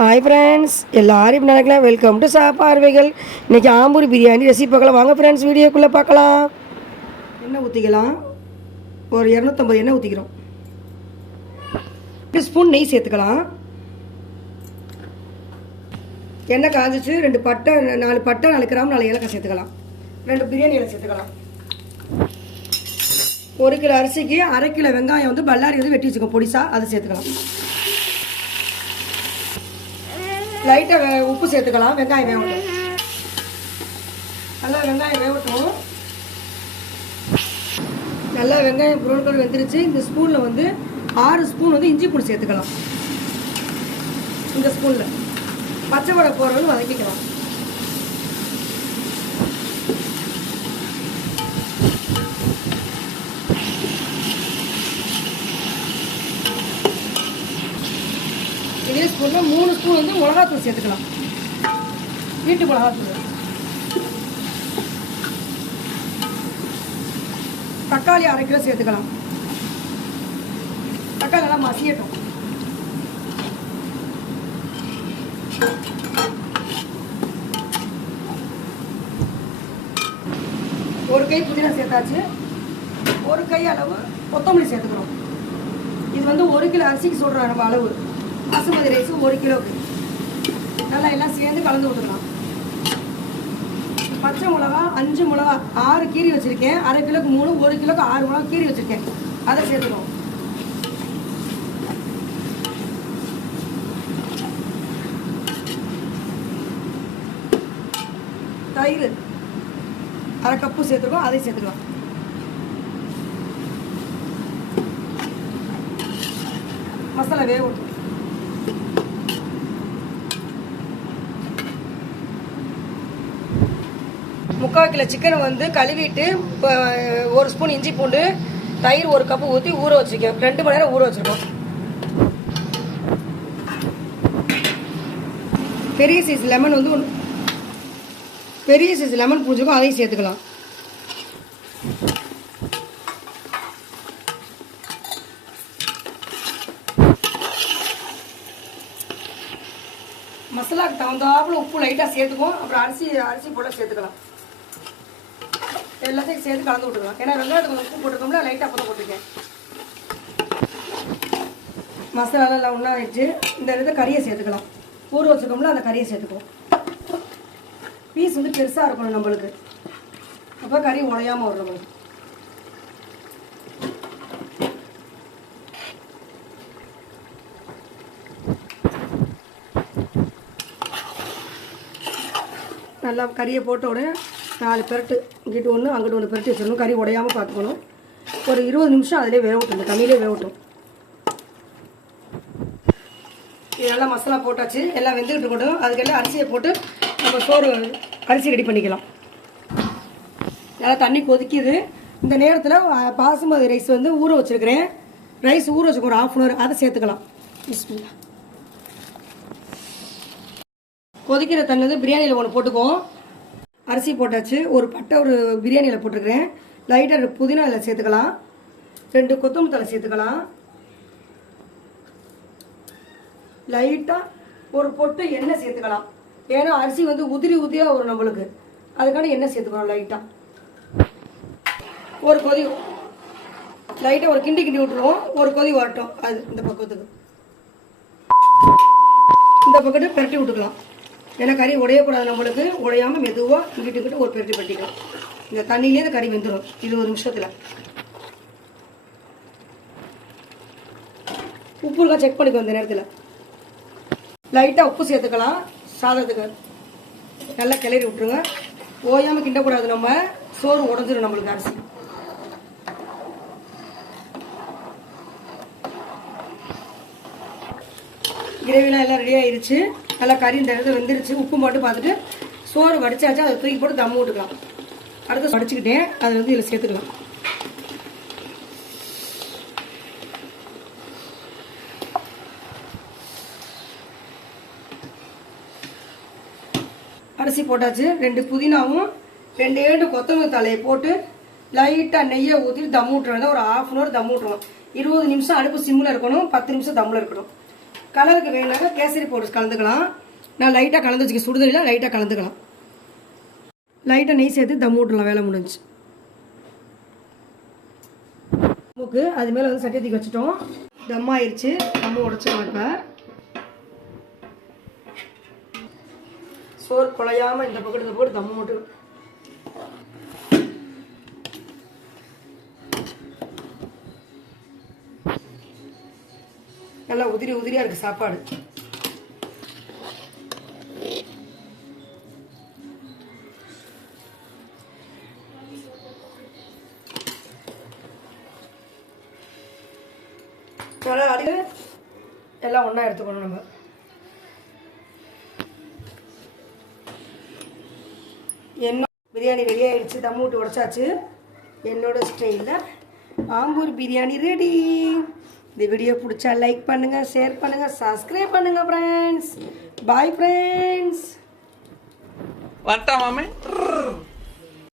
Hi friends, எல்லாரும் இப்படி நடக்கலாம். வெல்கம் டு சாப்பார்வைகள். இன்றைக்கி ஆம்பூர் பிரியாணி ரெசிபி பார்க்கலாம். வாங்க ஃப்ரெண்ட்ஸ், வீடியோக்குள்ளே பார்க்கலாம். எண்ணெய் ஊற்றிக்கலாம். ஒரு 250 எண்ணெய் ஊற்றிக்கிறோம். 2 ஸ்பூன் நெய் சேர்த்துக்கலாம். எண்ணெய் காஞ்சிச்சு. 2 பட்டை, 4 பட்டை, 4 கிராம், 4 ஏலக்காய் சேர்த்துக்கலாம். 2 பிரியாணி இலை சேர்த்துக்கலாம். 1 கிலோ அரிசிக்கு 1/2 கிலோ வெங்காயம் வந்து பல்லாரி வந்து வெட்டி வச்சுக்கோம் பொடிசா, அதை சேர்த்துக்கலாம். லைட்டாக உப்பு சேர்த்துக்கலாம். வெங்காயம் வேகட்டும். நல்லா வெங்காயம் வேகட்டும். நல்லா வெங்காயம் ப்ரௌன் கலர் வெந்துருச்சு. இந்த ஸ்பூனில் வந்து 6 ஸ்பூன் வந்து இஞ்சி பூண்டு சேர்த்துக்கலாம். இந்த ஸ்பூனில் பச்சை வடை போடுறது வதக்கிக்கலாம். இதே ஸ்பூனில் 3 ஸ்பூன் வந்து மிளகாத்தூள் சேர்த்துக்கலாம். வீட்டு மிளகாத்தூள். தக்காளி 1/2 கிலோ சேர்த்துக்கலாம். தக்காளி நல்லா மசியட்டும். ஒரு கை புதினா சேர்த்தாச்சு. 1 கை அளவு கொத்தமல்லி சேர்த்துக்கிறோம். இது வந்து 1 கிலோ அரிசிக்கு சொல்கிற நம்ம அளவு. பாசுமதி ரைஸ் 1 கிலோக்கு. நல்லா எல்லாம் சேர்ந்து கலந்து விட்டுக்கலாம். பச்சை மிளகா 5 மிளகா 6 கீரி வச்சுருக்கேன். 1/2 கிலோக்கு 3, 1 கிலோக்கு 6 மிளகா கீரி வச்சுருக்கேன். அதை சேர்த்துக்கணும். தயிர் 1/2 கப்பு சேர்த்துருக்கோம். அதை சேர்த்துக்கலாம். மசாலா வேகட்டும். முக்கால் கிலோ சிக்கனை வந்து கழுவிட்டு 1 ஸ்பூன் இஞ்சி பூண்டு, தயிர் 1 கப்பு ஊற்றி ஊற வச்சுருக்கேன். 2 மணி நேரம் ஊற வச்சுருக்கோம். பெரிய சைஸ் லெமன் வந்து பெரிய சைஸ் லெமன் புரிஞ்சுக்கும். அதையும் சேர்த்துக்கலாம். மசாலாவுக்கு தகுந்தாப்புல உப்பு லைட்டாக சேர்த்துக்குவோம். அப்புறம் அரிசி போட சேர்த்துக்கலாம். எல்லாத்தையும் சேர்த்து கலந்து விட்டுக்கலாம். ஏன்னா வெங்காயத்துக்கு கொஞ்சம் உப்பு போட்டுருக்கோம்ல, லைட்டாக அப்போ தான் போட்டிருக்கேன். மசாலாலாம் ஒன்றா வச்சு இந்த இடத்துல கறியை சேர்த்துக்கலாம். ஊற வச்சுக்கோம்ல, அந்த கறியை சேர்த்துக்குவோம். பீஸ் வந்து பெருசாக இருக்கணும் நம்மளுக்கு. அப்போ கறி உடையாமல் வரும் நம்மளுக்கு. நல்லா கறியை போட்ட உடனே 4 பெரட்டு இங்கிட்டு 1 அங்கிட்டு 1 பெரட்டி வச்சிடணும். கறி உடையாமல் பார்த்துக்கணும். ஒரு 20 நிமிஷம் அதிலே வேகட்டும். இந்த தண்ணியிலே வேகட்டும். இதெல்லாம் மசாலா போட்டாச்சு. எல்லாம் வெந்துக்கிட்டு இருக்கட்டும். அதுக்கெல்லாம் அரிசியை போட்டு நம்ம அரிசி ரெடி பண்ணிக்கலாம். நல்லா தண்ணி கொதிக்குது. இந்த நேரத்தில் பாசுமதி ரைஸ் வந்து ஊற வச்சுருக்கிறேன். ரைஸ் ஊற வச்சுக்கோ, ஒரு 1/2 hour. அதை சேர்த்துக்கலாம். கொதிக்கிற தண்ணி வந்து பிரியாணியில் ஒன்று போட்டுக்குவோம். அரிசி போட்டாச்சு. ஒரு பட்டை, ஒரு பிரியாணியில் போட்டிருக்கிறேன். லைட்டாக புதினா இலை சேர்த்துக்கலாம். 2 கொத்தமல்லி தழை சேர்த்துக்கலாம். லைட்டாக ஒரு பொட்டு எண்ணெய் சேர்த்துக்கலாம். ஏன்னா அரிசி வந்து உதிரியாக வரும் நம்மளுக்கு. அதுக்கான எண்ணெய் சேர்த்துக்கலாம். லைட்டாக ஒரு கொதி, லைட்டாக ஒரு கிண்டி விட்டுருவோம். ஒரு கொதி வரட்டும். அது இந்த பக்கத்துக்கு இந்த பக்கத்து பெரட்டி விட்டுக்கலாம். ஏன்னா கறி உடையக்கூடாது நம்மளுக்கு. உடையாமல் மெதுவாக இங்கிட்டு ஒரு பெரட்டி பட்டிக்கலாம். இந்த தண்ணியிலே இந்த கறி வெந்துடும் 20 நிமிஷத்தில். உப்பு இருக்கா செக் பண்ணிக்கோ. இந்த நேரத்தில் லைட்டாக உப்பு சேர்த்துக்கலாம். சாதத்துக்கு நல்லா கிளறி விட்டுருங்க. ஓயாமல் கிண்டக்கூடாது. நம்ம சோறு உடஞ்சிடும் நம்மளுக்கு அரிசி. கிரேவிலாம் எல்லாம் ரெடி ஆயிடுச்சு. நல்லா கறி இந்த இடத்துல வெந்துருச்சு. உப்பு மட்டும் பார்த்துட்டு சோறு வடிச்சாச்சு. அதை தூக்கி போட்டு தம்மு விட்டுக்கலாம். அடுத்து வடிச்சுக்கிட்டேன். அதை வந்து இதில் சேர்த்துக்கலாம். அரிசி போட்டாச்சு. 2 புதினாவும் 2 கொத்தமல்லி தலையை போட்டு லைட்டாக நெய்யை ஊற்றிட்டு தம் விட்டுருவேன். ஒரு 1/2 hour தம் விட்டுருவோம். 20 நிமிஷம் அடுப்பு சிம்மில் இருக்கணும். 10 நிமிஷம் தம்மில் இருக்கணும். கலருக்கு வேணாங்க கேசரி பவுடர் கலந்துக்கலாம். நான் லைட்டாக கலந்து வச்சுக்க, சுடுதண்ணியில் லைட்டாக கலந்துக்கலாம். லைட்டாக நெய் சேர்த்து தம் விட்டுலாம், வேலை முடிஞ்சு. மூக்கு அது மேலே வந்து சட்டியை தூக்கி வச்சுட்டோம். தம் ஆயிடுச்சு. தம்மு உடச்சிக்கலாம். இப்போ சோறு குழையாமல் இந்த பக்கத்தை போட்டு தம்மு மட்டும் நல்லா உதிரி உதிரியாக இருக்குது சாப்பாடு. நல்லா அடிக்க எல்லாம் ஒன்றா எடுத்துக்கணும். நம்ம என்ன பிரியாணி ரெடி ஆகிடுச்சு. தம் விட்டு உடச்சாச்சு. என்னோட ஸ்டைலில் ஆம்பூர் பிரியாணி ரெடி. இந்த வீடியோ பிடிச்சா லைக் பண்ணுங்கள், ஷேர் பண்ணுங்கள், சப்ஸ்கிரைப் பண்ணுங்கள் ஃப்ரெண்ட்ஸ். Bye friends. வரட்டா மாமே.